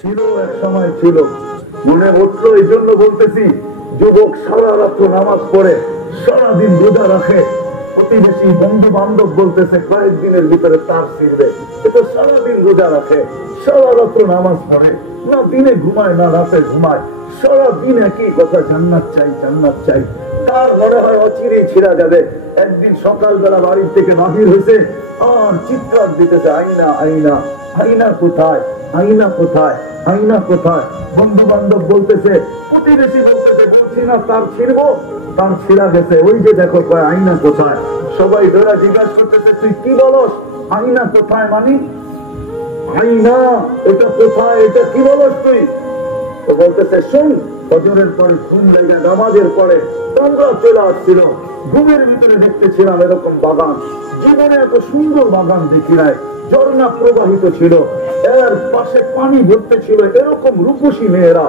ছিল এক সময় ছিল, মনে উঠলো এই জন্য বলতেছি। যুবক সারা রাত্র নামাজ পড়ে, সারাদিন রোজা রাখে, প্রতিবেশী বন্ধু বান্ধব বলতেছে কয়েকদিনের ভিতরে তার ছিঁড়বে। কিন্তু সারাদিন রোজা রাখে, সারা রাত্র নামাজ পড়ে, না দিনে ঘুমায় না রাতে ঘুমায়, সারাদিন একই কথা, জান্নাত চাই জান্নাত চাই। তার মনে হয় অচিরেই ছিঁড়া যাবে। একদিন সকালবেলা বাড়ির থেকে বাহির হয়েছে, আর চিৎকার দিতেছে, আইনা আইনা, আইনা কোথায়, আইনা কোথায়, আইনা কোথায়। বন্ধু বান্ধব বলতেছে, প্রতিবেশী বলতেছে, বলছি না তার ছিঁড়বো, তার ছিঁড়া গেছে, ওই যে দেখো কয় আইনা কোথায়। সবাই ধরা জিজ্ঞাসা করতেছে, তুই কি বলস, আইনা কোথায় মানি, আইনা এটা কোথায়, এটা কি বলস তুই? তো বলতেছে, শোন, ফজরের পরে ঘুম লেগে নামাজের পরে তোমরা চলে আসছিল, ঘুমের ভিতরে দেখতেছিলাম এরকম বাগান, জীবনে এত সুন্দর বাগান দেখি নাই, ঝর্ণা প্রবাহিত ছিল, এর পাশে পানি ভরতে ছিল, এরকম রূপসী মেয়েরা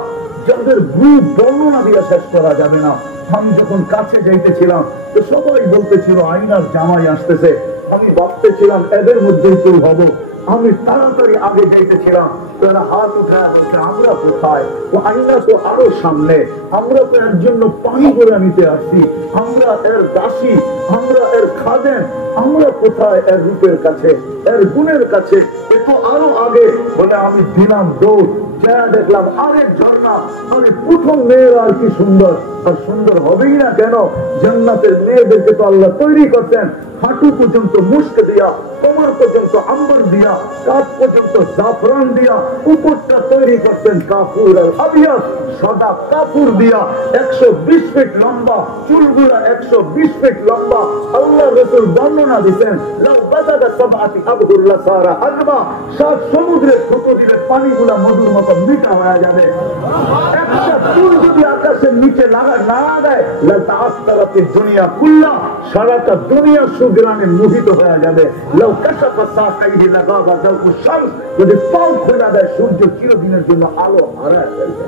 যাদের রূপ বর্ণনা দিয়ে শেষ করা যাবে না। আমি যখন কাছে যাইতেছিলাম তো সবাই বলতেছিল আইনার জামাই আসতেছে। আমি ভাবতেছিলাম এদের মধ্যেই কেউ হবো। আমি তাড়াতাড়ি আগে যাইতেছিলাম, তারা হাত উঠায় বলছে, আমরা কোথায়? তো আইনা তো আরো সামনে, আমরা তো এর জন্য পানি করে নিতে আসছি, আমরা এর দাসী, আমরা এর খাদেম, আমরা কোথায় এর রূপের কাছে, এর গুণের কাছে? এ তো আরো আগে। বলে আমি দিলাম দৌড়, যা দেখলাম আরেক ঝর্ণা। আমি প্রথম মেয়ের আর কি সুন্দর, আর সুন্দর হবেই না কেন? জান্নাতের মেয়েদেরকে তো আল্লাহ তৈরি করতেন হাঁটু পর্যন্ত মুস্ক দিয়া, কোমর পর্যন্ত আম্বর দিয়া, কাঁধ পর্যন্ত জাফরান দিয়া, উপরটা তৈরি করতেন কাপুর আর আবিয়াস সাদা কাপুর দিয়া, 120 ফিট লম্বা, চুলগুলা 120 ফিট লম্বা। আল্লাহ রাসূল বর্ণনা দিতেন, লাউ বাদাদা সাবআতি আবদুল্লাহ সারা আজমা, সাত সমুদ্রের ক্রোকোডাইলের পানিগুলা মধুর মতো মিঠা হয়ে যাবে। একটা চুল যদি আকাশের নিচে লাগা না দেয়, লাতাআসতারাতিদ দুনিয়া কুল্লা, সারাটা দুনিয়া সুগ্রানে মোহিত হয়ে যাবে। লাউ কাশাফা সাকাইহি লাগাবা দাউকু শামস, যদি পাও খোলা দেয় সূর্য চিরদিনের জন্য আলো হারায় ফেলবে।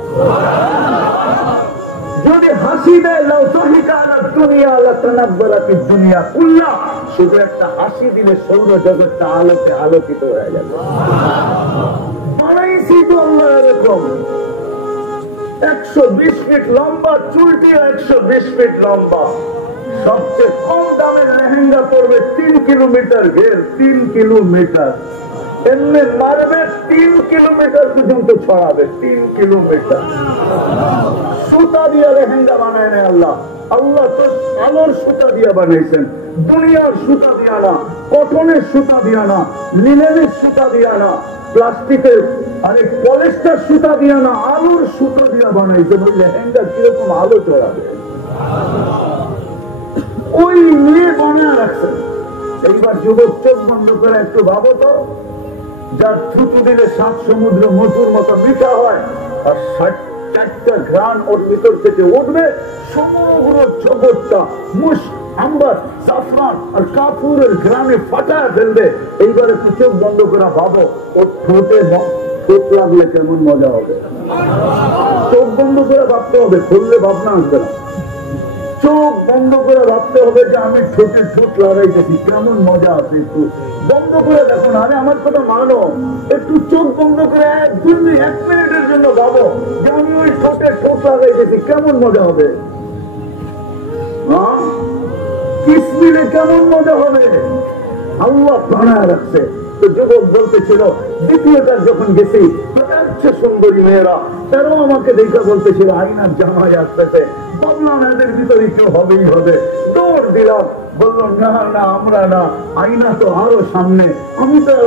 যদি হাসি দেয়, লাউ তহিকা আলা দুনিয়া লাতানাব্বারাতিদ দুনিয়া কুল্লা, শুধু একটা হাসি দিলে সৌর জগৎটা আলোতে আলোকিত হয়ে যাবে। বানাইছি তো আল্লাহ এরকম 120 ফিট লম্বা, চুলটি 120 ফিট লম্বা। সবচেয়ে কম দামের লেহেঙ্গা পড়বে 3 কিলোমিটার ঘের, 3 কিলোমিটার এমনি মারবে, 3 কিলোমিটার পর্যন্ত ছড়াবে, 3 কিলোমিটার। সুতা দিয়ে লেহেঙ্গা বানায় না আল্লাহ, আল্লাহ তো আলোর সুতা দিয়ে বানাইছেন, দুনিয়ার সুতা দিয়া না, কটনের সুতা দিয়া না, লিনেনের সুতা দিয়া না, প্লাস্টিকের আরে পলিস্টার সুতা দিয়া না, আলোর সুতা দিয়া বানাইছেন। ওই লেহেঙ্গা কিরকম আলো চড়াবে, ওই নিয়ে বানায় রাখছেন। এইবার যুবক চোখ বন্ধ করে একটু ভাবো তো, যার থুতু দিলে 7 সমুদ্র মধুর মতো মিঠা হয়, আর 60টা ঘ্রাণ ওর ভিতর থেকে উঠবে, সমগ্র জগৎটা মুশ আম্বার জাফরান আর কাপুরের ঘ্রাণে ফাটায় ফেলবে। এইবার একটু চোখ বন্ধ করে ভাবো, ওর ঠোঁটে ঠোঁট লাগলে কেমন মজা হবে। চোখ বন্ধ করে ভাবতে হবে, খুললে ভাবনা আসবে না। চোখ বন্ধ করে ভাবতে হবে যে আমি ঠোঁটে ঠোঁট লাগাইতেছি, কেমন মজা আছে। একটু বন্ধ করে দেখো না, আরে আমার কথা মানো, একটু চোখ বন্ধ করে 1 মিনিটের জন্য ভাবো যে আমি ওই ঠোঁটে ঠোঁট লাগাইতেছি, কেমন মজা হবে। কিস মিলে কেমন মজা হবে, আল্লাহ বানায় রাখছে। তো যুবক বলতেছিল, দ্বিতীয়টার যখন গেছি সুন্দরী মেয়েরা, তারাও আমাকে দেখে বলতেছিল আইনার জামাই আসতেছে। ভাবলাম এদের ভিতরে কেউ হবেই হবে, দৌড় দিলাম। বললো না না, আমরা না, আইনা তো আরো সামনে,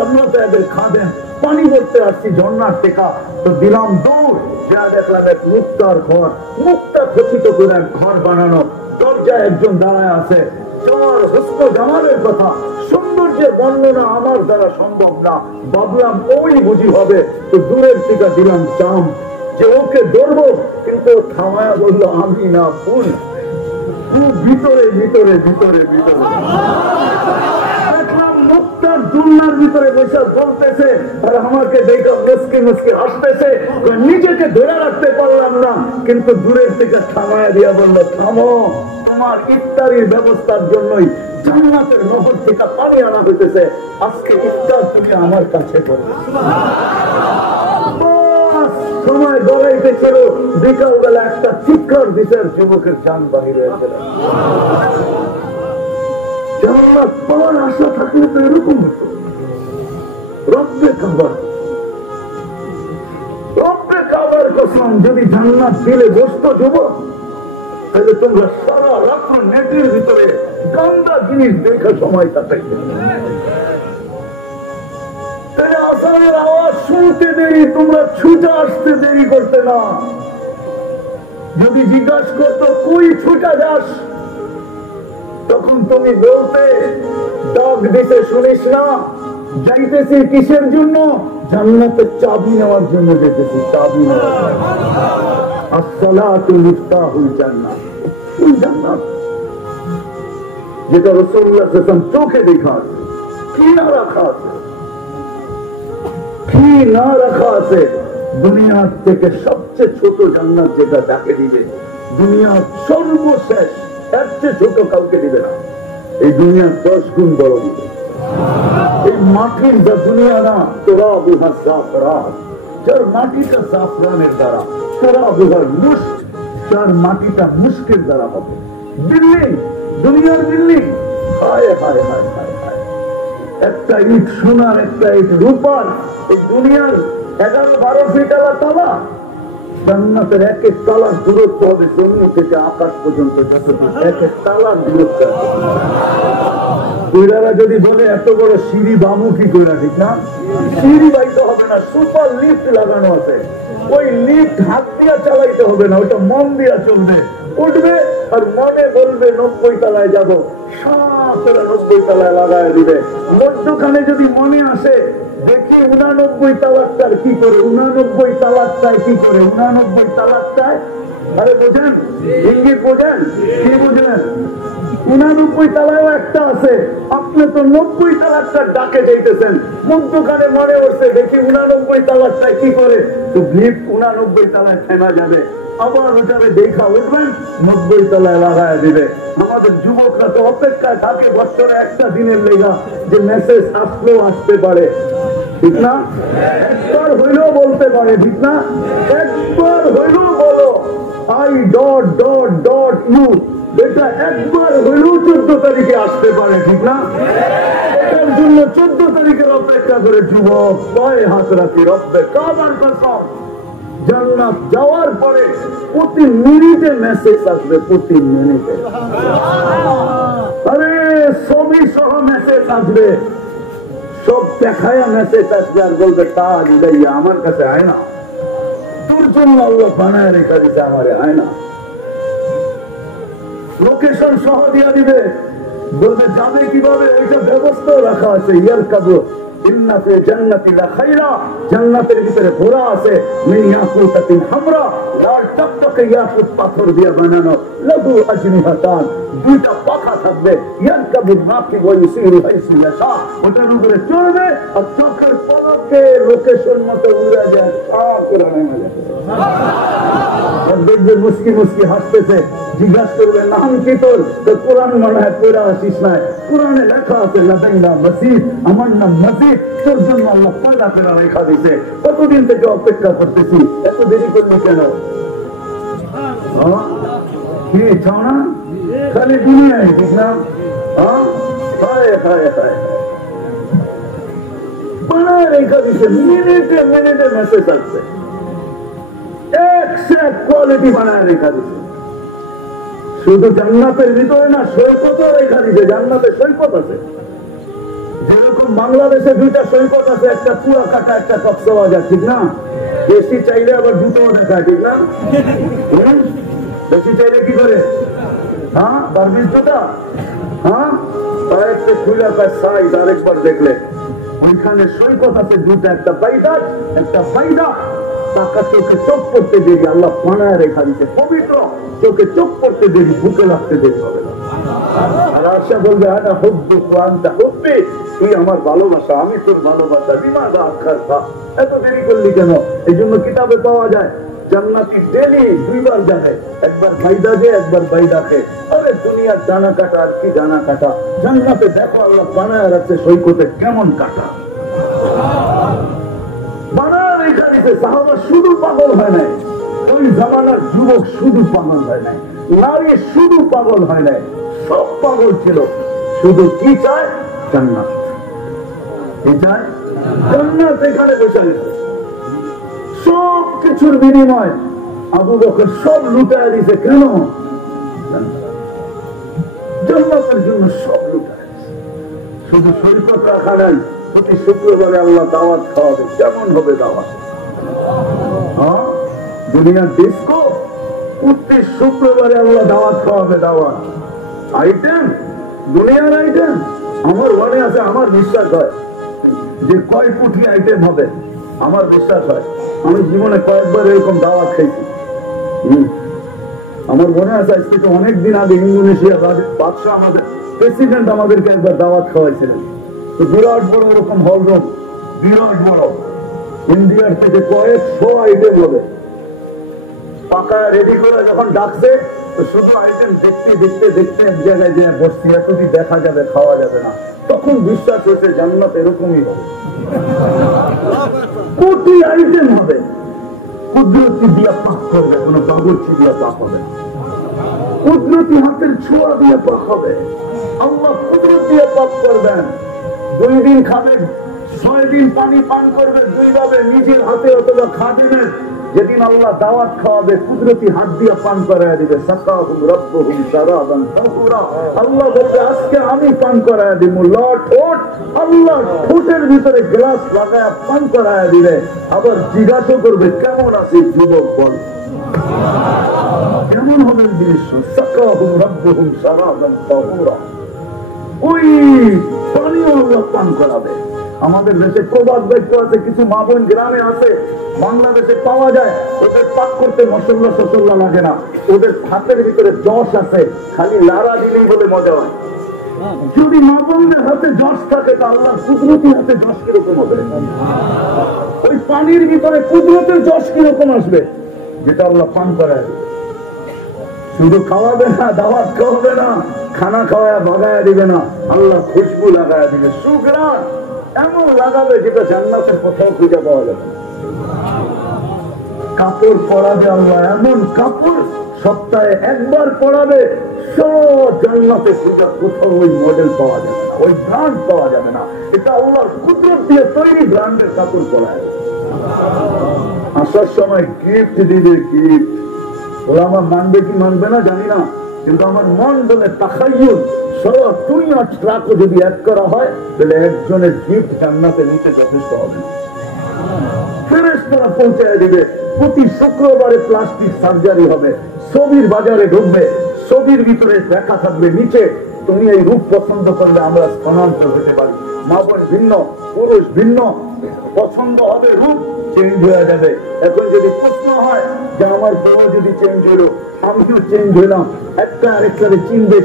আমরা তো এদের খাদেন, পানি ভরতে আসছি ঝর্ণার টেকা। তো দিলাম দৌড়, যা দেখলাম এক মুক্তার ঘর, মুক্তা খচিত করে এক ঘর বানানো, দরজায় একজন দাঁড়ায় আছে। তোমার হুস্ন জামালের কথা, সৌন্দর্যের বর্ণনা আমার দ্বারা সম্ভব না, ভাবলাম ওই বুঝি হবে। তো দূরের থেকে দিলাম চাম, যে ওকে ধরবো, কিন্তু থামায়া বললো আমি না, ফুল ভিতরে ভিতরে ভিতরে ভিতরে। দেখলাম মুক্তার দুনিয়ার ভিতরে বসে বলতেছে, আর আমাকে দেখে মুসকি মুসকি হাসতেছে। নিজেকে ধরে রাখতে পারলাম না, কিন্তু দূরের থেকে থামায়া দিয়া বললো, থামো, তোমার ইফতারির ব্যবস্থার জন্যই জান্নাতের নহর থেকে পানি আনা হইতেছে, আজকে ইফতার তুমি আমার কাছে করো। সময় গড়াইতেছিল, বিকাল বেলা একটা চিৎকার দিতেন, যুবকের জান বাহির হয়েছিল। জান্নাত পাওয়ার আশা থাকলে তো এরকম হতো। রব্বে কাবার কসম, যদি জান্নাত দিলে বসতো যুবক, তাহলে তোমরা সারা রাত্র নেটের ভিতরে গান্দা জিনিস দেখা সময় কাটাইতে। তাহলে আসামের আওয়াজ শুনতে দেরি, তোমরা ছুটে আসতে দেরি করতে না। যদি জিজ্ঞাসা করতো কই ছুটা যাস, তখন তুমি বলতে ডাক দিতে শুনিস না, যাইতেছি কিসের জন্য? জান্নাতের চাবি নেওয়ার জন্য যেতেছি, চাবি নেওয়ার। আসসালাতু মিফতাহুল জান্নাত, ওই জান্নাত যেটা রাসূলুল্লাহ সাল্লাল্লাহু আলাইহি ওয়াসাল্লাম চোখে দেখা আছে, কি না রাখা আছে, কি না রাখা আছে। দুনিয়ার থেকে সবচেয়ে ছোট জান্নাত যেটা তাকে দিবে, দুনিয়ার সর্বশেষ, এর চেয়ে ছোট কাউকে দিবে না। এই দুনিয়ার 10 গুণ বড় দিবে। এই মাটির যা দুনিয়া না, তোরা বুঝা জাফরান, যার মাটিটা জাফরানের দ্বারা, তোরা বুঝার মুস্ক, যার মাটিটা মুস্কের দ্বারা হবে। বিল্ডিং, দুনিয়ার বিল্ডিং, হায় হায় হায় হায় হায়, একটা ইট সোনার, একটা ইট রূপার। এই দুনিয়ার 11-12 ফিট তালা, জান্নাতের এক এক তালার দূরত্ব হবে জমিন থেকে আকাশ পর্যন্ত, যতটুকু এক এক তালার দূরত্ব। কইরারা যদি বলে এত বড় সিঁড়ি বামু কি কইরা, ঠিক না? সিঁড়ি বাইতে হবে না, সুপার লিফট লাগানো আছে। ওই লিফট হাত দিয়া চালাইতে হবে না, ওটা মন দিয়া চলবে। উঠবে আর মনে বলবে 90 তলায় যাবো, 90 তলায় লাগায় দিবে। মধ্যখানে যদি মনে আসে দেখি 89 তালাকটার কি করে, 89 তালাকটায় কি করে, 89 তালাকটায়, আরে বোঝেন ইঙ্গিত, বোঝেন কি বুঝলেন? 89 তালায়ও একটা আছে, আপনি তো 90 তালাকটা ডাকে যাইতেছেন, মধ্যখানে মনে হচ্ছে দেখি 89 তালাকটায় কি করে, তো লিফট 89 তলায় থেমা যাবে, আবার ওটাকে দেখা উঠবেন, 90 তলায় লাগায় দিবে। আমাদের যুবকরা তো অপেক্ষায় থাকে বছরে একটা দিনের লেগা, যে মেসেজ আসলেও আসতে পারে, ঠিক না? একবার হইলেও বলতে পারে, ঠিক না? একবার হইলেও বলো I....U, এটা একবার হইলেও 14 তারিখে আসতে পারে, ঠিক না? এটার জন্য 14 তারিখের অপেক্ষা করে যুবক কয় হাত রাখি। রব্বে কাবার কসম, জান্নাত যাওয়ার পরে প্রতি মিনিটে মেসেজ আসবে, প্রতি মিনিটে। আরে ছবি সহ মেসেজ আসবে, সব দেখায়া মেসেজ আসবে, আর বলবে তাজ উদাইয়া আমার কাছে আয় না, তোর জন্য আল্লাহ বানায় রেখা দিতে, আমারে আয় না। লোকেশন সহ দিয়া দিবে, বলবে যাবে কিভাবে, ওইটা ব্যবস্থা রাখা আছে। ইয়ার কাবু ইন্নাফি জান্নাতি লা খায়রা, জান্নাতের ভিতরে ঘোড়া আছে, মিন ইয়াকুতাতিন হামরা, লাল টকটকে ইয়াকুত পাথর দিয়ে বানানো, লাহু আজনিহাতান, দুইটা পাখা থাকবে। ইয়ারকাবুন নাকি ওয়া ইউসিরু হাইসু ইয়াশা, ওটার উপরে চড়বে আর চোখের পলকে লোকেশন মতো উড়ে যায়, সার করে নেমে যাবে। আর দেখবে মুস্কি মুস্কি হাসতেছে, জিজ্ঞাসা করবে নাম কি তোর? তো কোরআন মনে হয় পড়া আসিস না, কোরআনে লেখা আছে লাদাইনা মসজিদ, আমার নাম মসজিদ, তোর জন্য আল্লাহ পর্দা করে রেখা দিছে। কতদিন থেকে অপেক্ষা করতেছি, এত দেরি করলি কেন? কি চাও না খালি দুনিয়ায়, ঠিক না? বানায় রেখা দিছে, মিনিটে মিনিটে মেসেজ আসছে, এক কোয়ালিটি বানায় রেখা দিছে। শুধু জান্নাতের ভিতরে না, সৈকতও রেখা দিছে, জান্নাতের সৈকত আছে। যেরকম বাংলাদেশে দুইটা সৈকত আছে, একটা কুয়াকাটা, একটা কক্সবাজার, ঠিক না? বেশি চাইলে আবার জুতোও দেখায়, ঠিক না? বেশি চাইলে কি করে? হ্যাঁ, বারবিস জুতা, হ্যাঁ, পায়েতে খুলে সাইজ আরেকবার দেখলে ওইখানে সৈকত আছে দুটা, একটা বাইদা, একটা বাইদা। টাকা চোখে চোখ পড়তে দেরি, আল্লাহ বানায় রেখা দিতে পবিত্র, চোখে চোখ পড়তে দেরি, বুকে রাখতে দেরি হবে না। আর আশা বলবে আনা হুব্বু আনতা হুব্বি, তুই আমার ভালোবাসা, আমি তোর ভালোবাসা, বিমাদা আখার খা, এত দেরি করলি কেন? এই জন্য কিতাবে পাওয়া যায় জান্নাতি ডেলি 2 বার যাবে, একবার বাইদা যে, একবার বাইদা খে। আরে দুনিয়ার ডানা কাটা আর কি ডানা কাটা, জান্নাতে দেখো আল্লাহ বানায় রাখছে সৈকতে কেমন কাটা, বানায় রেখা আছে, সাহাবা শুধু পাগল হয় নাই, ওই জামানার যুবক শুধু পাগল হয় নাই, নারী শুধু পাগল হয় নাই, সব পাগল ছিল। শুধু কি চায়? জান্নাত। কি চায়? জান্নাত। এখানে বসে গেছে সব কিছুর বিনিময় আবু বকর সব লুটায় দিছে। কেন? জান্নাতের জন্য সব লুটায় দিছে। শুধু শরীয়ত রাখা নাই, প্রতি শুক্রবারে আল্লাহ দাওয়াত খাওয়াবে। কেমন হবে দাওয়াত? দুনিয়ার ডিস্কো, প্রতি শুক্রবারে আল্লাহ দাওয়াত খাওয়াবে। দাওয়াত আইটেম, দুনিয়ার আইটেম। আমার মনে আছে, আমার বিশ্বাস হয় যে কয় কোটি আইটেম হবে। আমার বিশ্বাস হয়, আমি জীবনে কয়েকবার এরকম দাওয়াত খাইছি। আমার মনে আছে, আজ থেকে অনেকদিন আগে ইন্দোনেশিয়া বাদশাহ আমাদের প্রেসিডেন্ট আমাদেরকে একবার দাওয়াত খাওয়াইছিলেন। তো বিরাট বড় এরকম হল রুম, বিরাট বড়, ইন্ডিয়ার থেকে কয়েকশো আইটেম হবে। পাকা রেডি করে যখন ডাকছে, তো শুধু আইটেম দেখতে দেখতে দেখতে এক জায়গায় যে বসছি, এতটি দেখা যাবে, খাওয়া যাবে না। তখন বিশ্বাস হয়েছে জান্নাত এরকমই হবে, কোটি আইটেম হবে। কুদরতি দিয়া পাক করবে, কোন বাবুর্চি দিয়া পাক হবে, কুদরতি হাতের ছোঁয়া দিয়ে পাক হবে। আল্লাহ কুদরত দিয়ে পাক করবেন। 2 দিন খাবেন, 6 দিন পানি পান করবে, 2 ভাবে নিজের হাতে অথবা খাদিমের। যেদিন আল্লাহ দাওয়াত খাওয়াবে, কুদরতি হাত দিয়ে পান করায় দিবে। সাকাহুম রাব্বুহুম শারাবান তাহুরা। আল্লাহ বলবে আজকে আমি পান করায় দিব। ঠোঁট, আল্লাহ ঠোঁটের ভিতরে গ্লাস লাগায় পান করায় দিবে। আবার জিজ্ঞাসা করবে কেমন আছে যুবক, বল কেমন হবে দৃশ্য? সাকাহুম রাব্বুহুম শারাবান তাহুরা। ওই পানিও আল্লাহ পান করাবে। আমাদের দেশে প্রবাদ বাক্য আছে, কিছু মা বোন গ্রামে আছে, বাংলাদেশে পাওয়া যায়। ওদের পাক করতে মশলা সসল্লা লাগে না, ওদের হাতের ভিতরে যশ আছে, খালি লাড়া দিলেই বলে মজা হয়। যদি মা বোনদের হাতে যশ থাকে, তা আল্লাহর কুদরতি হাতে যশ কিরকম হবে? ওই পানির ভিতরে কুদরতের যশ কিরকম আসবে? যেটা আল্লাহ পান করায়। শুধু খাওয়াবে না, দাওয়াত খাওয়াবে না, খানা খাওয়ায় ভাগায় দিবে না, আল্লাহ খুশবু লাগায় দিবে, সুঘ্রাণ এমন লাগাবে যেটা জান্নাতের কোথাও খুঁজে পাওয়া যাবে। কাপড় পরাবে আল্লাহ, এমন কাপড় সপ্তাহে একবার পরাবে, সব জান্নাতে খুঁজে কোথাও ওই মডেল পাওয়া যাবে না, ওই ব্র্যান্ড পাওয়া যাবে না। এটা আল্লাহর কুদরত দিয়ে তৈরি ব্র্যান্ডের কাপড় পরায়। আসার সময় গিফট দিবে, গিফট। ওরা আমার মানবে কি মানবে না জানি না, কিন্তু আমার মন বলে তাকাইয়ুল সারা দুনিয়া ট্রাকও যদি এক করা হয়, তাহলে একজনের গিফট জান্নাতে নিতে যথেষ্ট হবে না। ফেরেশতারা পৌঁছায় দিবে। প্রতি শুক্রবারে প্লাস্টিক সার্জারি হবে, ছবির বাজারে ঢুকবে, ছবির ভিতরে লেখা থাকবে নিচে, তুমি এই রূপ পছন্দ করলে আমরা স্থানান্তর হতে পারি। মা বোন ভিন্ন, পুরুষ ভিন্ন, পছন্দ হবে, রূপ চেঞ্জ হয়ে যাবে। এখন যদি প্রশ্ন হয় যে আমার বউ যদি চেঞ্জ হলো, আমিও চেঞ্জ হইলাম, একটা আরেকটারে চিনবে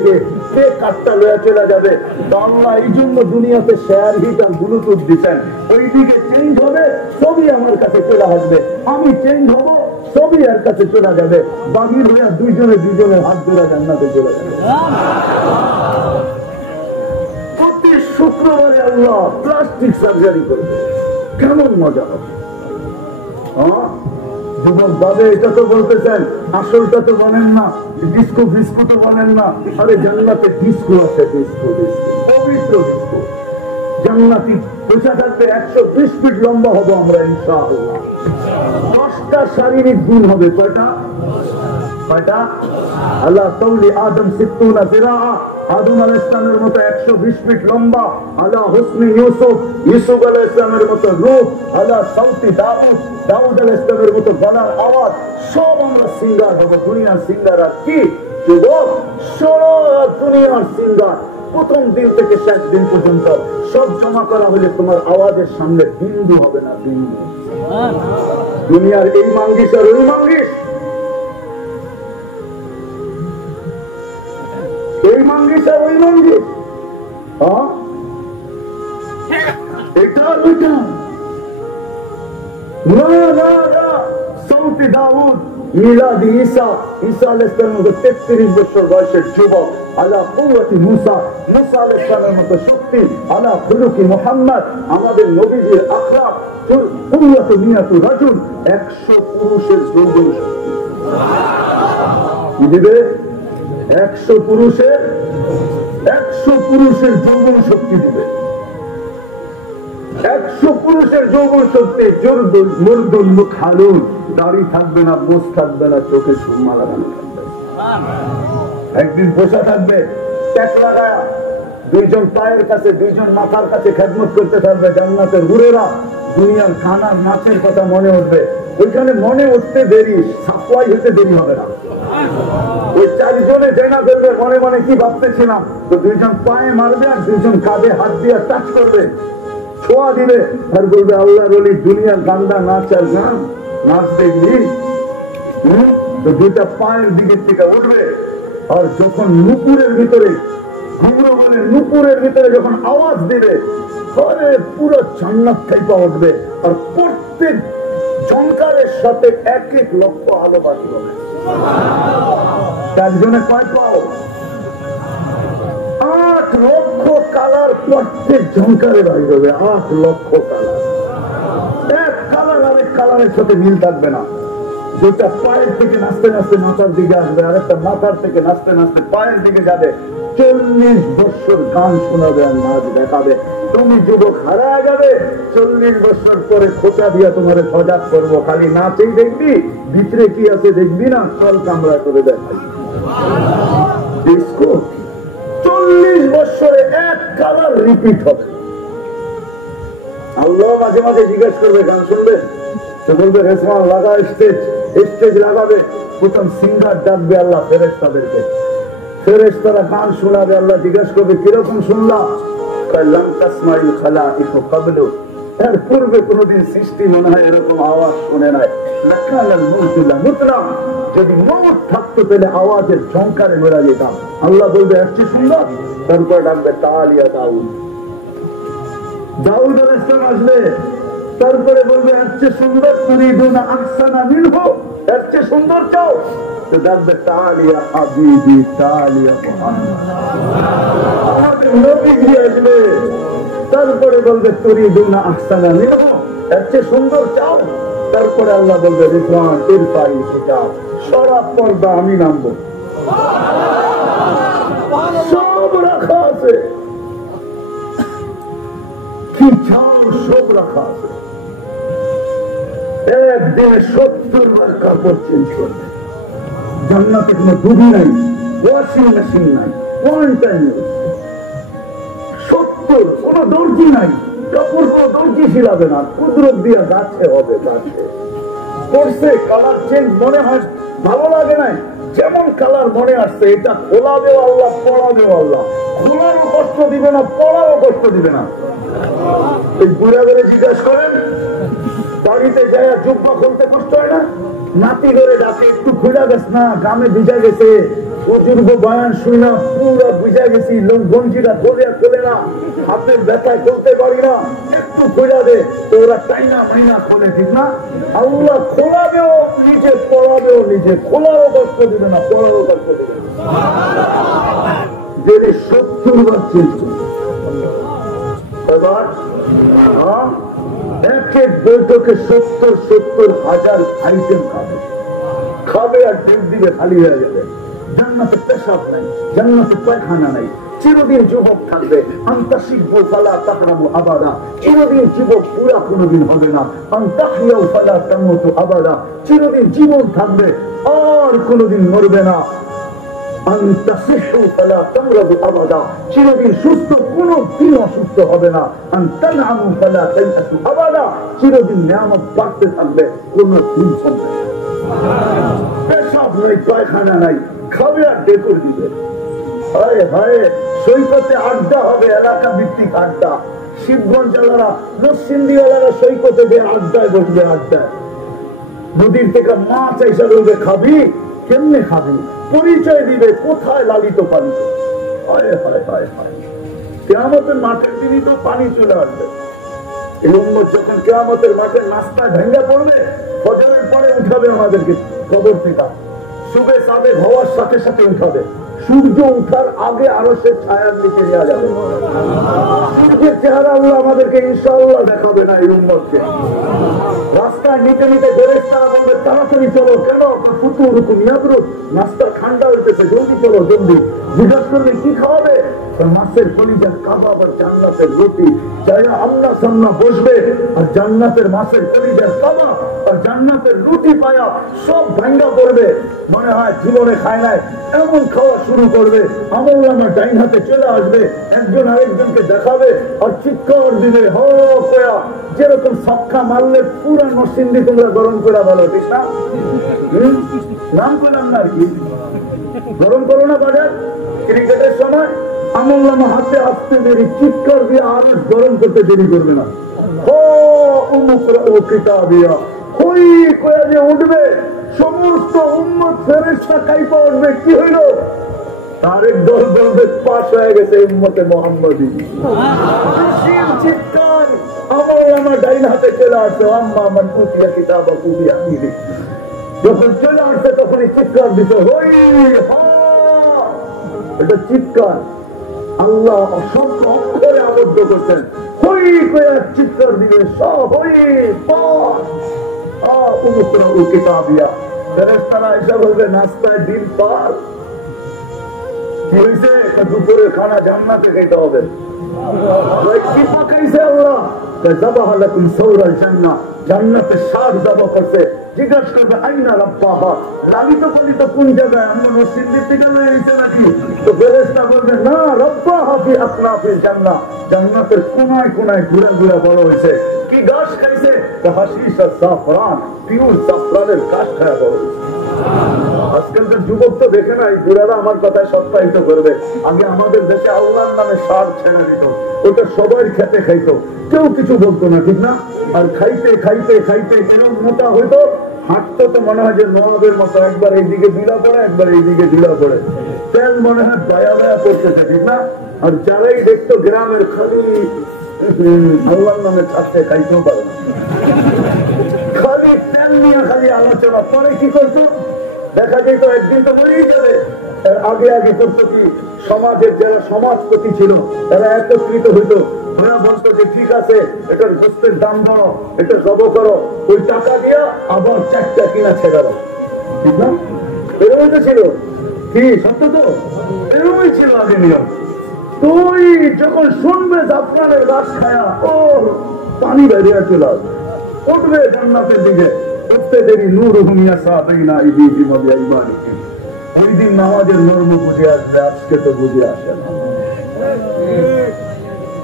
কে কাঠটা লয়ে চলে যাবে। বাংলা এই জন্য দুনিয়াতে শেয়ার হিট আর ব্লুটুথ দিচ্ছেন, ওই দিকে চেঞ্জ হবে, সবই আমার কাছে চলে আসবে। আমি চেঞ্জ হব, সবই এর কাছে চলে যাবে। বাগির হইয়া দুইজনের হাত ধরে জান্নাতে চলে যাবে। প্রতি শুক্রবারে আল্লাহ প্লাস্টিক সার্জারি করবে, কেমন মজা হবে। যুবক বাবে এটা তো বলতেছেন, আসলটা তো বলেন না, ডিস্কো ফিস্কো তো বলেন না। আরে জান্নাতে ডিস্কো আছে, ডিস্কো পবিত্র ডিস্কো। জান্নাতি পয়সা থাকবে 120 ফিট লম্বা হবো আমরা ইনশাআল্লাহ। 10টা শারীরিক গুণ হবে। কয়টা? আল্লাহ তৌলি আদম 60 জিরাআ, আদম আলাইহিস সালামের মতো 120 ফিট লম্বা। আল্লাহ হুসনি ইউসুফ আলাইহিস সালামের মতো রূপ। আল্লাহ সাউতি দাউদ আলাইহিস সালামের মতো গলার আওয়াজ। সব আমরা সিঙ্গার হবো। দুনিয়ার সিঙ্গার আর কি যুবক? সারা দুনিয়ার সিঙ্গার প্রথম দিন থেকে শেষ দিন পর্যন্ত সব জমা করা হলে তোমার আওয়াজের সামনে বিন্দু হবে না, বিন্দু। দুনিয়ার এই মাঙ্গিস আর ওই মাঙ্গিস, এই মাঙ্গিস আর ওই মাঙ্গিস, এটা ওইটা না। সৌতি দাউদ মিলাদি ঈসা, ঈসা আলাইহিস সালামের মতো 33 বছর বয়সের যুবক, আলা কুওয়াতি মুসা, মুসা আলাইহিস সালামের মতো শক্তি, আলা খুলুকি মুহাম্মদ, আমাদের নবীজির আখলাক, কুওয়াতু মিয়াতু রাজুল, 100 পুরুষের যৌবন শক্তি। কি দিবে? 100 পুরুষের যৌবন শক্তি দিবে। 100 পুরুষের যৌবন শক্তি। জোরদুল মুরদুল মুখালুন, দাড়ি থাকবে না, মোষ থাকবে না, চোখে সুরমা লাগানো থাকবে। একদিন বসা থাকবে ট্যাক লাগায়া, দুইজন পায়ের কাছে, দুইজন মাথার কাছে খেদমত করতে থাকবে। জান্নাতের হুরেরা, দুনিয়ার খানার নাচের কথা মনে উঠবে। ওইখানে মনে উঠতে দেরি, সাফওয়াই হতে দেরি হবে না। ওই চারজনে জেনা করবে মনে মনে কি ভাবতেছিলাম, তো দুইজন পায়ে মারবে আর দুইজন কাঁধে হাত দিয়ে টাচ করবে, ছোঁয়া দিবে, আর বলবে আল্লাহর ওলি দুনিয়ার গান্দা নাচ আর গান নাচ দেখবি। তো দুইটা পায়ের দিকের থেকে উঠবে, আর যখন নুপুরের ভিতরে, ঘুমরো বলে নুপুরের ভিতরে যখন আওয়াজ দিবে, আরে পুরো জান্নাত কাঁপা উঠবে। আর প্রত্যেক ঝংকারের সাথে 1-1 লক্ষ আলোবাসী হবে। চারজনে কয় পাও? 8 লক্ষ কালার প্রত্যেক ঝংকারে বাইর হবে। 8 লক্ষ কালার, এক কালার আরেক কালারের সাথে মিল থাকবে না। যেটা পায়ের থেকে নাচতে নাচতে মাথার দিকে আসবে, আরেকটা মাথার থেকে নাচতে নাচতে পায়ের দিকে যাবে। 40 বছর গান শোনাবে আর নাচ দেখাবে। তুমি যুবক হারায় যাবে। 40 বছর পরে খোঁচা দিয়া তোমার সজাগ করবো, খালি নাচেই দেখবি, ভিতরে কি আছে দেখবি না, চল কামরা করে দেখাই। 40 বছরে এক কালার রিপিট হবে। আল্লাহ মাঝে মাঝে জিজ্ঞেস করবে, গান শুনবেন? তো বলবে রেসমান লাগা, স্টেজ লাগাবে। প্রথম সিঙ্গার ডাকবে আল্লাহ ফেরেশতাদেরকে, ফেরেশতারা গান শোনাবে। আল্লাহ জিজ্ঞেস করবে কিরকম শুনলাম? এর পূর্বে কোনদিন সৃষ্টি মনে হয় এরকম আওয়াজ শুনে নাই। যদি মৌত থাকতো তাহলে আওয়াজের ঝংকারে মেরা যেতাম। আল্লাহ বলবে একটি সুন্দর। তারপর ডাকবে তালিয়া দাউদ, দাউদ আলাইহিস সালাম আসবে। তারপরে বলবে এর চেয়ে সুন্দর, তুরিদুনা আহসানা মিনহু, এর চেয়ে সুন্দর চাও? তো ডাকবে তালিয়া হাবিবি, তালিয়া মুহাম্মদ, আমাদের নবীজি আসবে। তারপরে বলবে তুরিদুনা আহসানা মিনহু, এর চেয়ে সুন্দর চাও? তারপরে আল্লাহ বলবে রিজওয়ান ইরফাই হিজাব, সরা পর্দা আমি নামবো। সব রাখা আছে, কি চাও সব রাখা আছে। একদিনে 70 বার কাপড় চেঞ্জ করবে। জান্নাতে কোনো ডুবি নাই, ওয়াশিং মেশিন নাই, 1 টাইম 70, কোনো দর্জি নাই, কাপড় কোনো দর্জি ছিলাবে না, কুদরত দিয়ে গাছে হবে। গাছে করছে কালার চেঞ্জ, মনে হয় ভালো লাগে নাই, যেমন কালার মনে আসছে, এটা খোলাবেও আল্লাহ, পড়াবেও আল্লাহ। খোলারও কষ্ট দিবে না, পড়ারও কষ্ট দিবে না। এই বুড়া করে জিজ্ঞাসা করেন, বাড়িতে যায় জুব্বা খুলতে কষ্ট হয় না? নাতি করে ডাকে, একটু খুলে গেছ না, গ্রামে ভিজা গেছে, বুজুর্গ বয়ান শুনে না, পুরো ভিজা গেছি, গঞ্জিটা খোলে না, হাতের ব্যথায় খুলতে পারি না, একটু খুলে দে। তো ওরা টাইনা মাইনা খোলে, ঠিক না? আল্লাহ খোলাবেও নিজে, পড়াবেও নিজে, খোলারও কষ্ট দিবে না, পড়ারও কষ্ট দিবে না। যে 70 বার চেঞ্জ করবে। এবার এক এক বৈঠকে 70 হাজার আইটেম খাবে আর ঢেক দিবে, খালি হয়ে যাবে। জান্নাতে পেশাব নাই, জান্নাতে পায়খানা নাই, চিরদিন যুবক থাকবে। আন্তাসিব্বু ফালা তাহরামু আবাদা, চিরদিন যুবক পুরা কোনোদিন হবে না। আন্তাহিয়াউ ফালা তামুতু আবাদা, চিরদিন জীবন থাকবে আর কোনোদিন মরবে না। চিরদিন সুস্থ, কোনদিন অসুস্থ হবে না। চিরদিন নিয়ামত বাড়তে থাকবে, কোন দিন কমবে না। পেশাব নাই, পায়খানা নাই, খাবে আর ডেকুর দিবে। হায় হায়, সৈকতে আড্ডা হবে, এলাকা ভিত্তিক আড্ডা। শিবগঞ্জ জেলারা, নরসিংদীওয়ালারা সৈকতে যে আড্ডায় বসবে, আড্ডায় নদীর থেকে মাছ এসে বলবে খাবি, কেমনে খাবি, পরিচয় দিবে, কোথায় লালিত পালিত। হায় হায় হায় হায়, কিয়ামতের মাঠের দিনই তো পানি চলে আসবে। এই উম্মত যখন কিয়ামতের মাঠের নাস্তা ভেঙে পড়বে, ফজরের পরে উঠাবে আমাদেরকে, কবর থেকে শুভে সাদেক হওয়ার সাথে সাথে উঠাবে, সূর্য উঠার আগে আরো সে ছায়ার নিচে নেওয়া যাবে। সূর্যের চেহারা আল্লাহ আমাদেরকে ইনশাআল্লাহ দেখাবে না এই উম্মতকে। রাস্তায় নিতে নিতে ফেরেশতারা বলবে তাড়াতাড়ি চলো, কেন ফুতুর কুমিয়াবরু, নাস্তা ঠান্ডা হইতেছে, জলদি চলো জলদি। জিজ্ঞাসা করবে কি খাওয়াবে, মাছের কলিজা কাবাব আর জান্নাতের রুটি। যাই আল্লাহ সামনে বসবে আর জান্নাতের মাছের কলিজার কাবাব আর জান্নাতের রুটি পায়া সব ভাঙ্গা পড়বে, মনে হয় জীবনে খায় নাই এমন খাওয়া শুরু করবে। আমলনামা ডাইন হাতে চলে আসবে, একজন আরেকজনকে দেখাবে আর চিৎকার দিবে হ কয়া, যেরকম সক্কা মারলে পুরা নরসিংদী তোমরা গরম করে বলো, ঠিক না? নাম করলাম না আর কি, গরম করো না বাজার ক্রিকেটের সময় আমলনামা হাতে আসতে দেরি, চিৎকার দিয়ে আরো গরম করতে দেরি করবে না। উঠবে সমস্ত উম্মত ফেরেশতা কাইপা উঠবে, কি হইল? তারেক দল বলবে পাশ হয়ে গেছে উম্মতে মুহাম্মদী। চিৎকার আমলনামা ডাইন হাতে চলে আসছে, আম্মা মান উতিয়া কিতাবা বিয়ামিনিহি। যখন চলে আসছে তখনই চিৎকার দিতে, হই এটা চিৎকার আল্লাহ অসংখ্য অক্ষরে আবদ্ধ করছেন। হই করে চিৎকার দিবে সব, হই ফেরেশতারা এসে বলবে নাস্তায় ডিম পাল। কি হয়েছে? দুপুরের খানা জান্নাতে খেতে হবে। কি পাকাইছে আল্লাহ? যাবাহ লাকুম সাওরাল জান্নাহ, জান্নাতের শাক যাবা করছে। জিজ্ঞাসা করবে আইনা রাব্বাহা, লালিত পালিত কোন জায়গায়? আমরা নরসিংদীর থেকে লইছে নাকি? তো ফেরেশতা বলবে না, রাব্বাহা ফি আকনাফিল জান্নাহ, জান্নাতের কোনায় কোনায় ঘুরে ঘুরে বড় হয়েছে। কি গাছ খাইছে? হাশিশ আর জাফরান, পিওর জাফরানের গাছ খায়া বড় হয়েছে। আজকালকার যুবক তো দেখে নাই, বুড়ারা আমার কথায় সত্যায়িত করবে। আগে আমাদের দেশে আল্লাহর নামে সার ছেড়ে দিত, ওটা সবাই খেতে খাইতো, কেউ কিছু বলতো না, ঠিক না? আর খাইতে খাইতে খাইতে এরকম মোটা হইতো, হাঁটতো তো মনে হয় যে নবাবের মতো, একবার এইদিকে ঢিলা পড়ে একবার এইদিকে ঢিলা পড়ে, তেল মনে হয় বায়া বায়া পড়তেছে, ঠিক না? আর যারাই দেখতো গ্রামের খালি আল্লাহর নামে খাচ্ছে, খাইতেও পারে না, খালি তেল নিয়ে খালি আলোচনা। পরে কি করতো দেখা যেত একদিন তো মরেই যাবে। আগে আগে করতো কি, সমাজের যারা সমাজপতি ছিল তারা একত্রিত হইতো, ওরা বলতো যে ঠিক আছে এটার গোস্তের দাম ধরো, এটা জব করো, ওই টাকা দিয়া আবার চারটা কিনা ছেড়ালো, ঠিক না? এরকমই তো ছিল, কি সত্য তো? এরকমই ছিল আগে নিয়ম। তুই যখন শুনবে জাফরানের গাছ খায়া, ও পানি বেরিয়ে চলে আসবে, উঠবে জান্নাতের দিকে, উঠতে দেরি নূরুহুম ইয়াসাবিনা ইবিহি মাবিআইবানিহিম। ওই দিন নামাজের মর্ম বুঝে আসবে, আজকে তো বুঝে আসে না।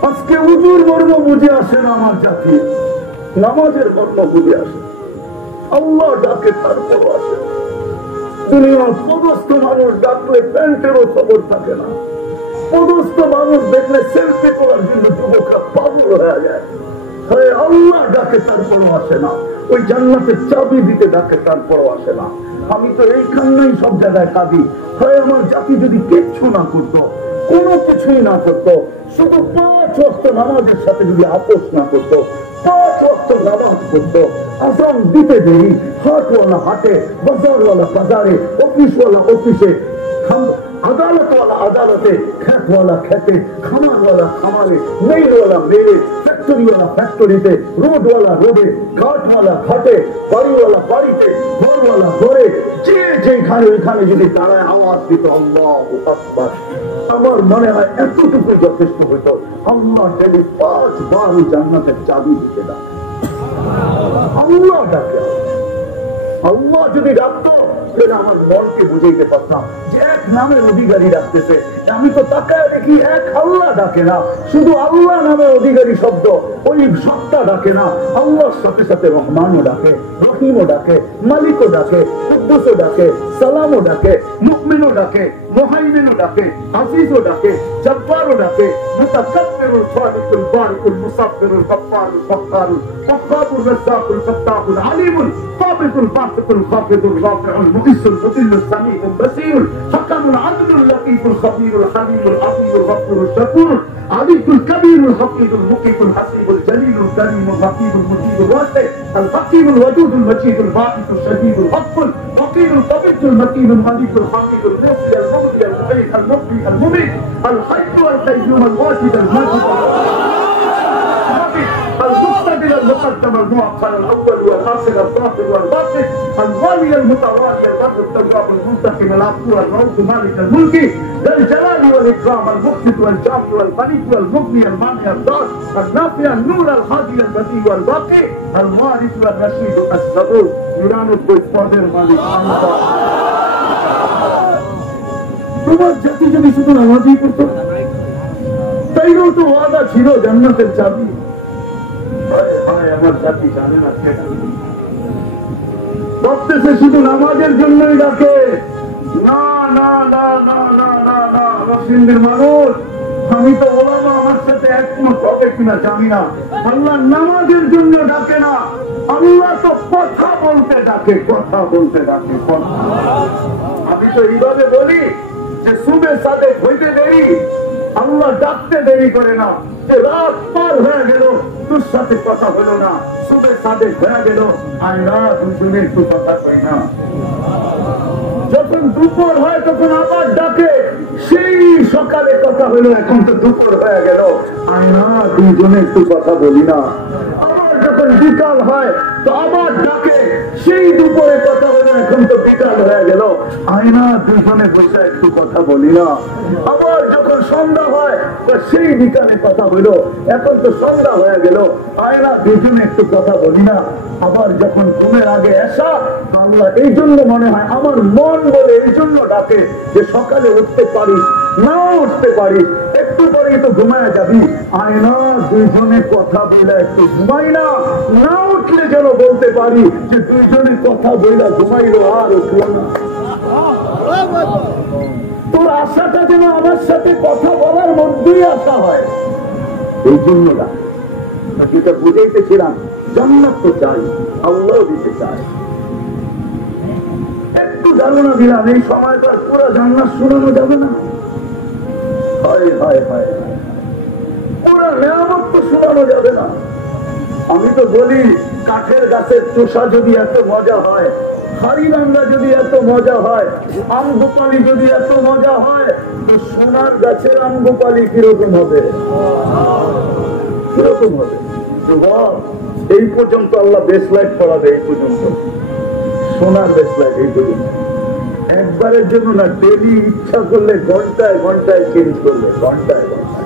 আজকে উজুর মর্ম বুঝে আসে না আমার জাতি, নামাজের মর্ম বুঝে আসে। আল্লাহ ডাকে তারপরও আসে। দুনিয়ার পদস্থ মানুষ ডাকলে প্যান্টেরও খবর থাকে না, পদস্থ মানুষ দেখলে সেলফি করার জন্য যুবকরা পাগল হয়ে যায়। আল্লাহ ডাকে তারপরও আসে না, ওই জান্নাতের চাবি দিতে ডাকে তারপরও আসে না। আমি তো এইখানেই সব জায়গায় কাঁদি, হয় আমার জাতি যদি কিচ্ছু না করতো, কোনো কিছুই না করতো, শুধু 5 ওয়াক্ত নামাজের সাথে যদি আপোষ না করতো, 5 ওয়াক্ত নামাজ করতো, আযান দিতে দেরি, হাটওয়ালা হাটে, বাজারওয়ালা বাজারে, অফিসওয়ালা অফিসে, আদালতওয়ালা আদালতে, খেতওয়ালা খেতে, খামারওয়ালা খামারে, মেইলওয়ালা মেলে, ফ্যাক্টরিওয়ালা ফ্যাক্টরিতে, রোডওয়ালা রোডে, ঘাটওয়ালা ঘাটে, বাড়িওয়ালা বাড়িতে, ঘরওয়ালা ঘরে, যে যেখানে ওইখানে যদি দাঁড়ায় আওয়াজ দিত আল্লাহু আকবার, আমার মনে হয় এতটুকু যথেষ্ট হইতো। আল্লাহ ডেলি 5 বার জান্নাতের চাবি দিতে ডাকে। আল্লাহ ডাকে, আল্লাহ যদি ডাকতো তাহলে আমার মনকে বুঝাইতে পারতাম যে এক নামের অধিকারী ডাকতেছে। আমি তো তাকায় দেখি এক আল্লাহ ডাকে না, শুধু আল্লাহ নামের অধিকারী শব্দ, ওই সত্তা ডাকে না। আল্লাহর সাথে সাথে রহমানও ডাকে, রহিমও ডাকে, মালিকও ডাকে, কুদ্দুসও ডাকে, সালামও ডাকে, মুমিনও ডাকে, মুহাইমিনও ডাকে, আজিজও ডাকে, জব্বারও ডাকে, মুতাকাব্বিরুল খালিকুল বারিকুল মুসাব্বিরুল গফফারুল ফাক্কারুল ওয়াহ্হাবুর রাজ্জাকুল ফাত্তাহুল আলিমুল কাবিদুল বাসিতুল খাফিদুল রাফিউল মুইসুল মুদিল্লুস সামিউল বাসীরুল হাকামুল আদলুল লতীফুল খবীরুল হালিমুল আযীমুল গফুরুশ শাকুর আলিকুল কবীরুল হাফিজুল মুকিতুল হাসিবুল জলিলুল করিমুল রকিবুল মুজিবুল ওয়াসি আল হাকিমুল ওয়াদুদুল মজিদুল বাঈসুল শদীদুল হকফুল ওয়াকিলুল কবিতুল মতিনুল মালিকুল হামিদুল মুফতি আল মুফতি আল মুঈদ আল মুফতি আল মুমিত আল হাইয়্যু আল কাইয়্যুম আল ওয়াহিদ আল মাজিদ المقتدر المقدم المؤخر الاول والاخر الظاهر والباطن الوالي المتوالي الرب التواب المنتقم العفو الرؤوف مالك الملك ذا الجلال والاكرام المقسط والجامع والملك والمغني المانع الضار النافع النور الهادي البديع والباقي الوارث والرشيد الصبور يرانك بالقدر مالك তোমার জাতি যদি শুধু নামাজই করতো তাইও তো ওয়াদা ছিল জান্নাতের চাবি। আমার জাতি জানে না, বলতেছে শুধু নামাজের জন্যই ডাকে। না না না না না না না মুসলিমদের মানুষ, আমি তো ওলামা আমার সাথে একমত হবে কিনা জানি না। আল্লাহ নামাজের জন্য ডাকে না, আল্লাহ তো কথা বলতে ডাকে, কথা বলতে ডাকে। আমি তো এইভাবে বলি যে সুবে সাদে হইতে দেরি, আল্লাহ ডাকতে দেরি করে না। যে রাত পার হয়ে গেল তোর সাথে কথা হলো না, সুবে সাদে হয়ে গেল আয়না দুজনে একটু কথা কই না। যখন দুপুর হয় তখন আবার ডাকে, সেই সকালে কথা হলো, এখন তো দুপুর হয়ে গেল আয়না দুজনে একটু কথা বলি না। আবার যখন বিকাল হয় তো আবার ডাকে, সেই দুপুরে কথা হলো, এখন তো বিকাল হয়ে গেল আয়না দুজনে বসে একটু কথা বলি না। আবার যখন সন্ধ্যা হয় তো সেই বিকালে কথা হলো, এখন তো সন্ধ্যা হয়ে গেল আয়না দুজনে একটু কথা বলি না। আবার যখন ঘুমের আগে এসা, আল্লাহ এই জন্য মনে হয় আমার মন বলে এই জন্য ডাকে যে সকালে উঠতে পারিস না উঠতে পারিস, একটু পরে তো ঘুমায় যাবি, আয়না দুইজনে কথা বলে একটু ঘুমাই না, না উঠলে যেন বলতে পারি যে দুইজনে কথা বলে ঘুমাইলো আর উঠলো না। তোর আশাটা যেন আমার সাথে কথা বলার মধ্যেই আশা হয়, এই জন্য না। এটা বুঝাইতেছিলাম জান্নাত তো চাই, আল্লাহ দিতে চাই। একটু ধারণা দিলাম, এই সময়টা পুরো জান্নাত শোনানো যাবে না। হায় হায় হায়, পুরো নিয়ামত তো শোনানো যাবে না। আমি তো বলি কাঠের গাছের চোষা যদি এত মজা হয়, হারিরাঙ্গা যদি এত মজা হয়, আমগোপালি যদি এত মজা হয়, তো সোনার গাছের আমগোপালি কিরকম হবে? কিরকম হবে? এই পর্যন্ত আল্লাহ বেসলাইট পড়াবে, এই পর্যন্ত সোনার বেসলাইট, এই পর্যন্ত একবারের জন্য না, ডেলি ইচ্ছা করলে ঘন্টায় ঘন্টায় চেঞ্জ করবে, ঘন্টায় ঘন্টায়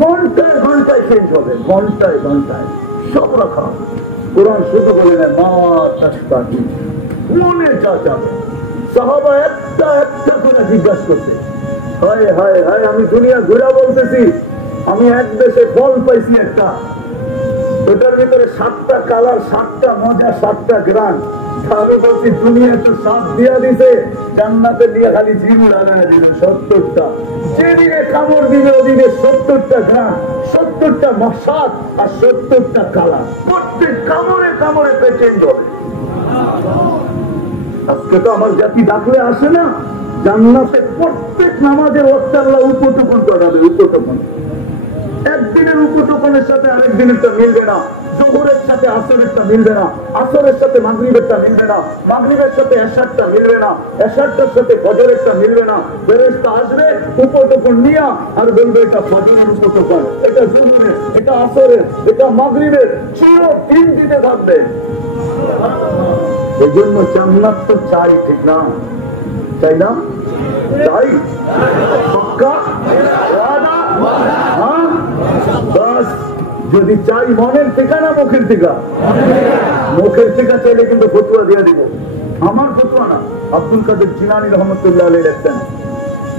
ঘন্টায় ঘন্টায় চেঞ্জ হবে, ঘন্টায় ঘন্টায় সব রাখা। কোরআন শুধু বলে না মা তাস্তাকি, মনে যা যাবে। সাহাবা একটা একটা করে জিজ্ঞাসা করতে, হায় হায় হায়, আমি দুনিয়া ঘুরা বলতেছি, আমি এক দেশে ফল পাইছি একটা, ওটার ভিতরে 7টা কালার, 7টা মজা, 7টা গ্রান। আমি বলছি দুনিয়া তো সাপ দিয়া দিছে, জান্নাতে দিয়ে খালি জিরু লাগাই দিল 70টা। যেদিনে কামড় দিবে ওদিকে 70টা গ্রান, 70টা মশাদ আর 70টা কালার, প্রত্যেক কামড়ে কামড়ে চেঞ্জ হবে। আজকে তো আমার জাতি ডাকলে আসে না, জান্নাতে প্রত্যেক নামাজের ওয়াক্তে আল্লাহ উপটোপন করাবে, উপটোপন। একদিনের উপটোপনের সাথে আরেক দিনেরটা মিলবে না, জোহরের সাথে আসরেরটা মিলবে না, আসরের সাথে মাগরিবেরটা মিলবে না, মাগরিবের সাথে এশারটা মিলবে না, এশারটার সাথে ফজরেরটা মিলবে না। ফেরেশতা আসবে উপটোপন নিয়া আর বলবে এটা ফজরের উপটোপন, এটা জোহরের, এটা আসরের, এটা মাগরিবের, চিরদিন দিতে থাকবে। এই জন্য জান্নাত তো চাই, ঠিক না? চাই না? চাই। পাক্কা ওয়াদা? হ্যাঁ, বাস। যদি চাই মনের থেকে না মুখের থেকে? মুখের থেকে চাইলে কিন্তু ফতুয়া দিয়ে দিব। আমার ফতুয়া না, আব্দুল কাদের জিলানী রহমতুল্লাহ আলাইহি লিখতেন,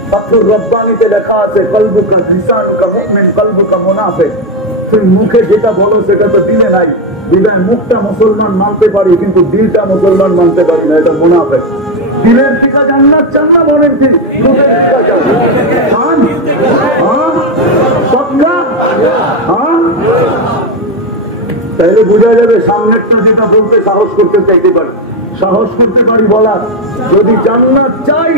ফাতহুর রব্বানীতে লেখা আছে কলবুকা লিসানুকা মুমিন কলবুকা মুনাফিক। তুমি মুখে যেটা বলো সেটা তো দিলে নাই, বিদায় মুখটা মুসলমান মানতে পারি কিন্তু দিলটা মুসলমান মানতে পারি না, এটা মুনাফিক। দিলের টিকা জান্নাত চান না মনের দিল তাইলে বোঝা যাবে সামনেরটা যেটা বলতে সাহস করতে চাইতে পারি, সাহস করতে পারি বলার। যদি জান্নাত চাই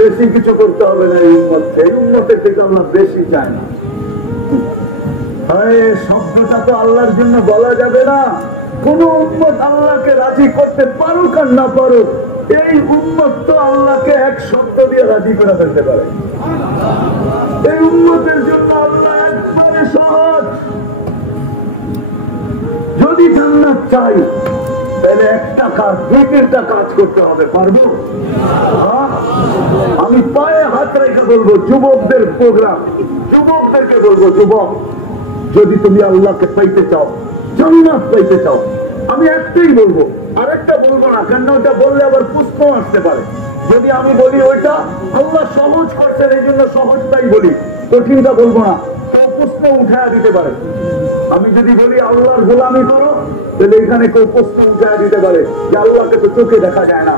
বেশি কিছু করতে হবে না, এই উম্মত, এই উম্মতের থেকে আমরা বেশি চাই না। শব্দটা তো আল্লাহর জন্য বলা যাবে না। কোন উম্মত আল্লাহকে রাজি করতে পারুক আর না পারুক, এই উম্মত তো আল্লাহকে এক শব্দ দিয়ে রাজি করে ফেলতে পারে। এই উম্মতের জন্য আল্লাহ একবারে সহজ। যদি জান্নাত চাই তাহলে একটা কাজ, একটা কাজ করতে হবে। পারবো? আমি পায়ে হাত রেখে বলবো, যুবকদের প্রোগ্রাম, যুবকদেরকে বলবো, যুবক যদি তুমি আল্লাহকে পাইতে চাও, জান্নাত পাইতে চাও, আমি একটাই বলবো, আরেকটা বলবো না। কেন ওটা বললে আবার প্রশ্ন আসতে পারে। যদি আমি বলি ওইটা আল্লাহ সহজ করছেন এই জন্য সহজটাই বলি, কঠিনটা বলবো না, তো প্রশ্ন উঠা দিতে পারে। আমি যদি বলি আল্লাহর গোলামি করো, তাহলে এখানে কেউ প্রশ্ন উঠা দিতে পারে যে আল্লাহকে তো চোখে দেখা যায় না,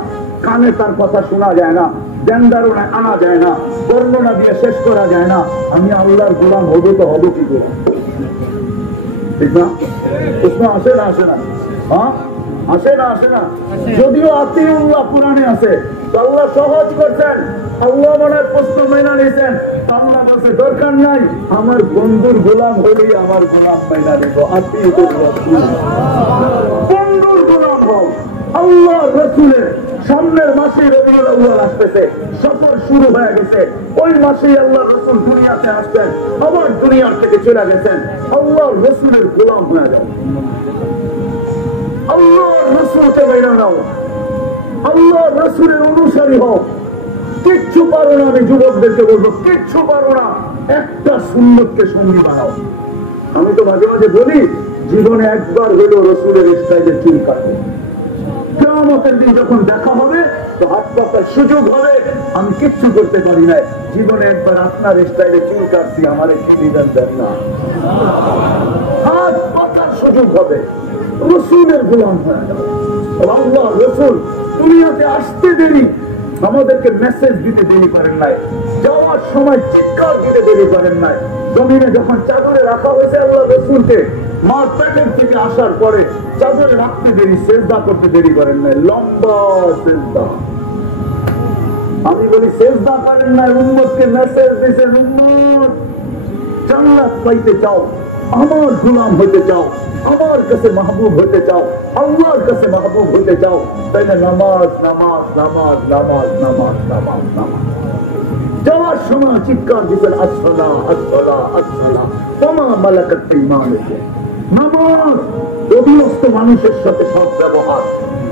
কানে তার কথা শোনা যায় না, জ্ঞান ধারণায় আনা যায় না, বর্ণনা দিয়ে শেষ করা যায় না, আমি আল্লাহর গোলাম হবো তো হবো কি করে? ঠিক না? প্রশ্ন আসে না আসে না? হ্যাঁ আসে না আসে না? যদিও আতিউল্লাহ কোরআনে আছে, আল্লাহ সহজ করছেন, আল্লাহ মনের প্রশ্ন মেনে নিয়েছেন, আল্লাহ বলছে দরকার নাই, আমার বন্ধুর গোলাম হলেই আমার গোলাম মেনে নিব। বন্ধুর গোলাম হও। আল্লাহ রসুলের সামনের মাসে রবিউল আউয়াল আসতেছে, সফর শুরু হয়ে গেছে, ওই মাসেই আল্লাহ রসুল দুনিয়াতে আসবেন, আবার দুনিয়ার থেকে চলে গেছেন। আল্লাহ রসুলের গোলাম হয়ে যাও, আল্লাহ রসুলকে মেনে নাও, আল্লাহ রসুলের অনুসারী হও। কিচ্ছু পারো না, আমি যুবকদেরকে বলবো, কিচ্ছু পারো না, একটা সুন্নতকে সঙ্গী বানাও। আমি তো মাঝে মাঝে বলি, জীবনে একবার হইলো রসুলের স্টাইলে চুল কাটবে। কিয়ামতের দিন যখন দেখা হবে তো হাত পাতার সুযোগ হবে, আমি কিচ্ছু করতে পারি নাই, জীবনে একবার আপনার স্টাইলে চুল কাটছি, আমার কি দিবেন দেন না, হাত পাতার সুযোগ হবে। রসুলের গোলাম হয়ে যাবে। আল্লাহ রসুল দুনিয়াতে আসতে দেরি, আমাদেরকে মেসেজ দিতে দেরি করেন নাই, যাওয়ার সময় চিৎকার দিতে দেরি করেন নাই। জমিনে যখন চাদরে রাখা হয়েছে আল্লাহ রসুলকে, মার পেটের থেকে আসার পরে চাদরে রাখতে দেরি, সেজদা করতে দেরি করেন নাই, লম্বা সেজদা। আমি বলি সেজদা করেন নাই, উম্মতকে মেসেজ দিয়েছেন, উম্মত জান্নাত পাইতে চাও, আমার গোলাম হইতে চাও, আমার কাছে মাহবুব হইতে চাও, আল্লাহর কাছে মাহবুব হইতে চাও, তাইলে নামাজ নামাজ নামাজ নামাজ নামাজ নামাজ নামাজ। যাওয়ার সময় চিৎকার দিবেন আসসালা আসসালা আসসালা ওমা মালাকাত ঈমানুকুম। নামাজ অধীনস্থ মানুষের সাথে সৎ ব্যবহার,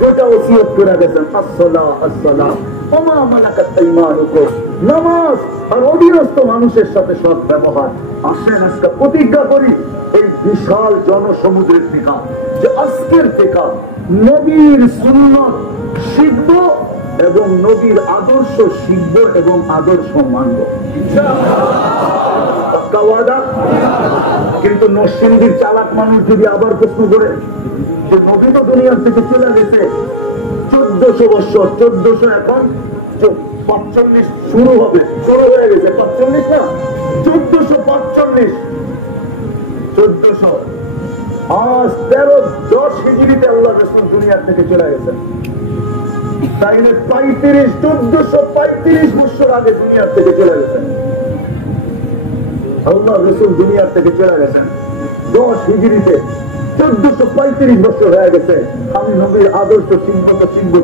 যেটা ওসিয়ত করে গেছেন, আসসালা আসসালা ওমা মালাকাত ঈমানুকুম। নামাজ আর অধীনস্থ মানুষের সাথে সৎ ব্যবহার। আসেন আজকে প্রতিজ্ঞা করি এই বিশাল জনসমুদ্রের থেকে যে আজকের থেকে নবীর সুন্নাত শিখব এবং নবীর আদর্শ শিখব এবং আদর্শ মানব। কিন্তু নরসিংদীর চালাক মানুষ যদি আবার প্রশ্ন করে যে নবী তো দুনিয়ার থেকে চলে গেছে 1400 বছর, 1400 এখন 45 শুরু হবে, শুরু হয়ে গেছে 45 না 1445, 1400 আজ 1310 হিজরিতে আল্লাহ রাসূল দুনিয়ার থেকে চলে গেছেন। তাইলে 1435 বছর আগে দুনিয়ার থেকে চলে গেছেন আল্লাহ রাসূল, দুনিয়ার থেকে চলে গেছেন 10 হিজরিতে। 1435 বছর হয়ে গেছে, আমি নবীর আদর্শ চিহ্ন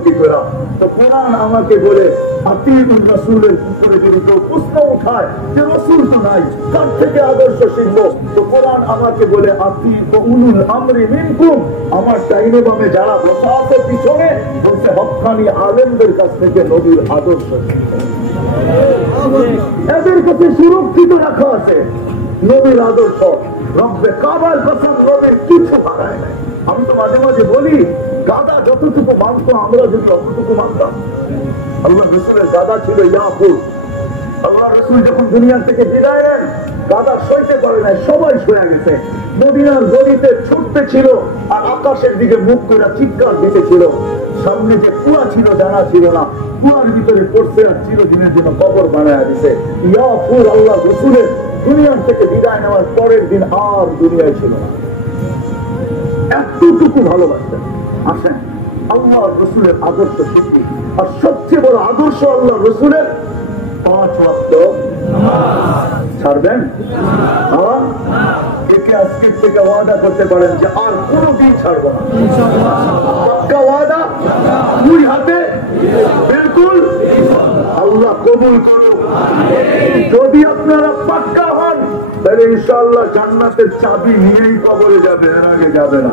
কি করা? তো কোরআন আমাকে বলে আতিউর রাসূলের উপরে যদি কেউ প্রশ্ন উঠায় যে রাসূল তো নাই, কার থেকে আদর্শ শিখবো? তো কোরআন আমাকে বলে আতিউ উলুল আমরি মিনকুম, আমার ডাইনে বামে যারা বসা আছে পিছনে, বলছে হক্কানি আলেমদের কাছ থেকে নবীর আদর্শ এদের কাছে সুরক্ষিত রাখা আছে নবীর আদর্শ। রব্বে কাবার কসম, নবীর কিছু বাড়ায় নাই। আমি তো মাঝে মাঝে বলি, গাদা যতটুকু মানতো আমরা যদি অতটুকু মানতাম। আল্লাহ রসুলের গাদা ছিল ইয়াকুব। আল্লাহ রসুল যখন দুনিয়া থেকে বিদায় নেন গাদা সইতে পারে নাই, সবাই সয়ে গেছে। মদিনার গলিতে ছুটতে ছিল আর আকাশের দিকে মুখ করে চিৎকার দিতেছিল। সামনে যে কুয়া ছিল জানা ছিল না, কুয়ার ভিতরে পড়ছে আর চিরদিনের জন্য কবর বানায় দিছে। ইয়া ফুল আল্লাহ রসুলের দুনিয়ার থেকে বিদায় নেওয়ার পরের দিন আর দুনিয়ায় ছিল না। এতটুকু ভালোবাসতেন। আসেন, আল্লাহ রসুলের আদর্শ শিখি। আর সবচেয়ে বড় আদর্শ আল্লাহ রসুলের 5 ওয়াক্ত ছাড়বেন। থেকে আজকের থেকে ওয়াদা করতে পারেন যে আর কোনদিন ছাড়বো না। পাক্কা ওয়াদা, 2 হাতে বিলকুল। আল্লাহ কবুল করুন। যদি আপনারা পাক্কা হন তাহলে ইনশাআল্লাহ জান্নাতের চাবি নিয়েই কবরে যাবে, এর আগে যাবে না।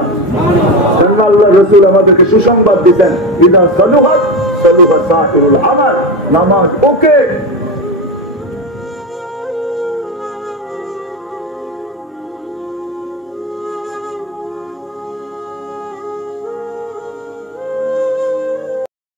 আল্লাহ রসুল আমাদেরকে সুসংবাদ দিতেন, ইদা সালুহাত সালুহা সাহিরুল আমাল। নামাজ ওকে,